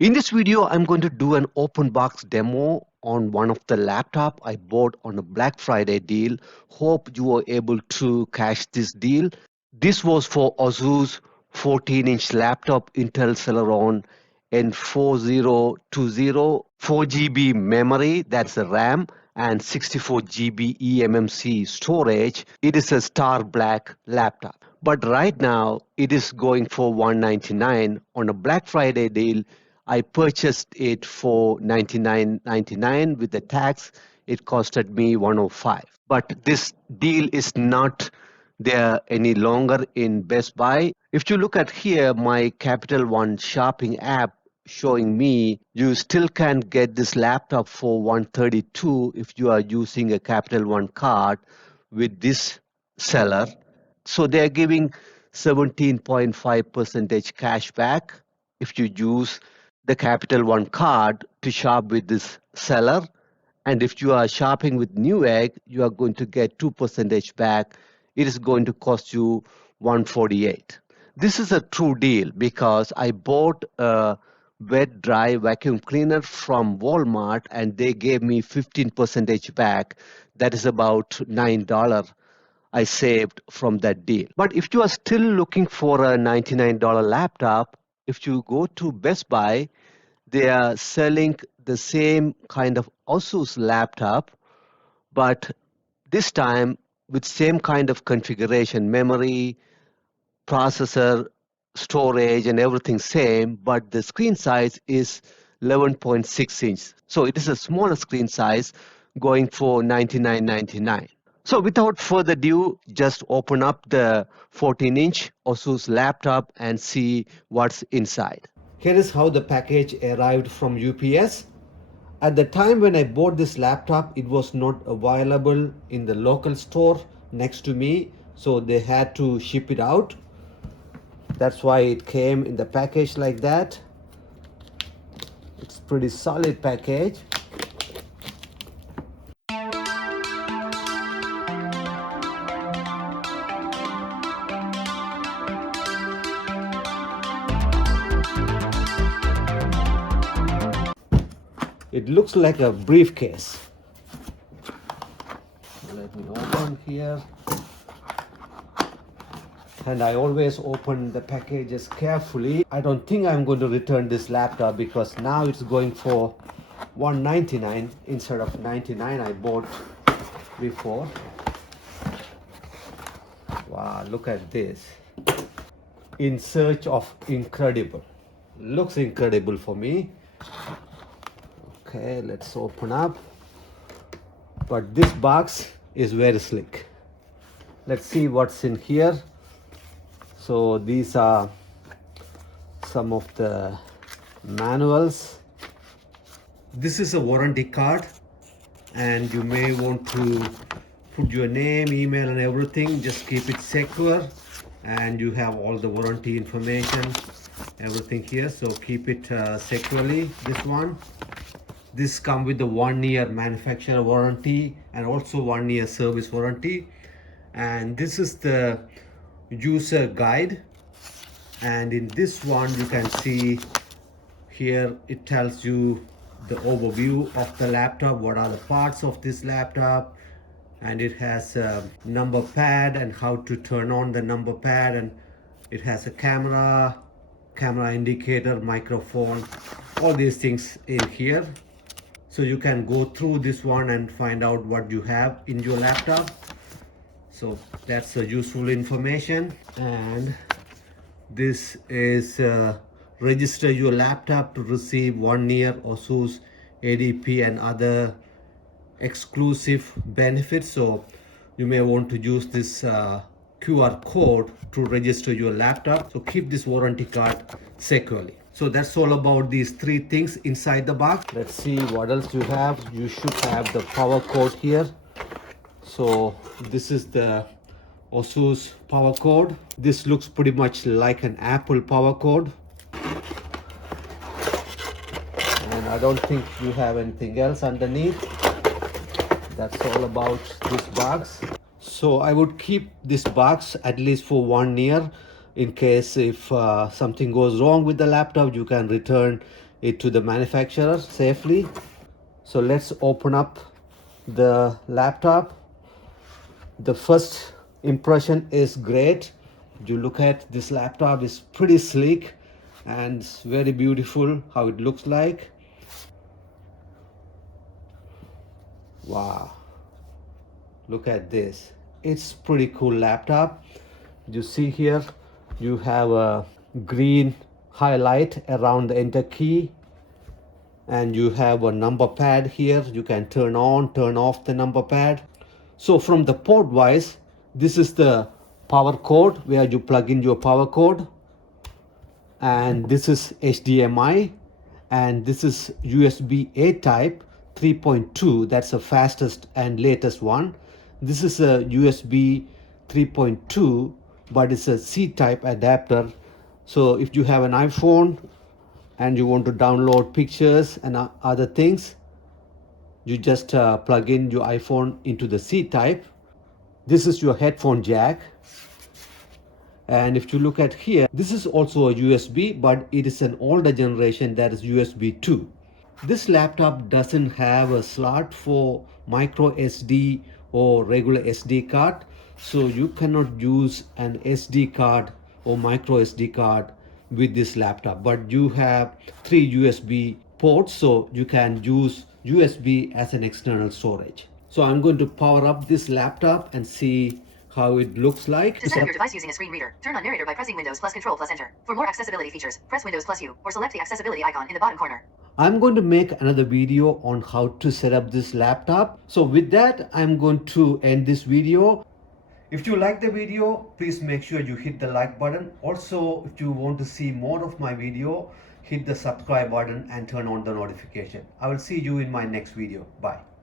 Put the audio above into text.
In this video, I'm going to do an open box demo on one of the laptop I bought on a Black Friday deal. Hope you were able to cash this deal. This was for Asus 14-inch laptop Intel Celeron N4020, 4 GB memory, that's the RAM, and 64 GB eMMC storage. It is a star black laptop. But right now, it is going for $199 on a Black Friday deal. I purchased it for $99.99 with the tax. It costed me $105. But this deal is not there any longer in Best Buy. If you look at here, my Capital One shopping app showing me you still can get this laptop for 132 if you are using a Capital One card with this seller. So they're giving 17.5% cash back if you use the Capital One card to shop with this seller. And if you are shopping with Newegg, you are going to get 2% back. It is going to cost you 148. This is a true deal because I bought a wet dry vacuum cleaner from Walmart and they gave me 15% back. That is about $9 I saved from that deal. But if you are still looking for a $99 laptop, if you go to Best Buy, they are selling the same kind of Asus laptop, but this time with same kind of configuration, memory, processor, storage, and everything same, but the screen size is 11.6 inch. So it is a smaller screen size going for $99.99. So without further ado, just open up the 14-inch Asus laptop and see what's inside. Here is how the package arrived from UPS. At the time when I bought this laptop, it was not available in the local store next to me, so they had to ship it out. That's why it came in the package like that. It's pretty solid package. It looks like a briefcase. Let me open here. And I always open the packages carefully. I don't think I'm going to return this laptop because now it's going for $199 instead of $99 I bought before. Wow, look at this. In search of incredible. Looks incredible for me. Okay, let's open up. But this box is very slick. Let's see what's in here. So these are some of the manuals. This is a warranty card and you may want to put your name, email and everything. Just keep it secure and you have all the warranty information, everything here. So keep it securely, this one. This comes with the 1-year manufacturer warranty and also 1-year service warranty. And this is the user guide. And in this one, you can see here, it tells you the overview of the laptop, what are the parts of this laptop. And it has a number pad and how to turn on the number pad. And it has a camera indicator, microphone, all these things in here. So you can go through this one and find out what you have in your laptop. So that's a useful information. And this is register your laptop to receive 1-year Asus ADP and other exclusive benefits. So you may want to use this QR code to register your laptop. So keep this warranty card securely. So that's all about these 3 things inside the box. Let's see what else you have. You should have the power cord here. So this is the Asus power cord. This looks pretty much like an Apple power cord. And I don't think you have anything else underneath. That's all about this box. So I would keep this box at least for 1 year. In case if something goes wrong with the laptop, you can return it to the manufacturer safely. So let's open up the laptop. The first impression is great. You look at this laptop, is pretty sleek and it's very beautiful how it looks like. Wow, look at this. It's pretty cool laptop. You see here you have a green highlight around the enter key, and you have a number pad here. You can turn on, turn off the number pad. So from the port wise, this is the power cord where you plug in your power cord, and this is HDMI, and this is USB A type 3.2. that's the fastest and latest one. This is a USB 3.2, but it's a C type adapter. So if you have an iPhone and you want to download pictures and other things, you just plug in your iPhone into the C type. This is your headphone jack. And if you look at here, this is also a USB, but it is an older generation, that is USB 2. This laptop doesn't have a slot for micro SD or regular SD card, so you cannot use an SD card or micro SD card with this laptop, but you have 3 USB ports, so you can use USB as an external storage. So I'm going to power up this laptop and see how it looks like. To set up your device using a screen reader, turn on narrator by pressing Windows plus Control plus Enter. For more accessibility features, press Windows plus U or select the accessibility icon in the bottom corner. I'm going to make another video on how to set up this laptop. So with that, I'm going to end this video. If you like the video, please make sure you hit the like button. Also, if you want to see more of my video, hit the subscribe button and turn on the notification. I will see you in my next video. Bye.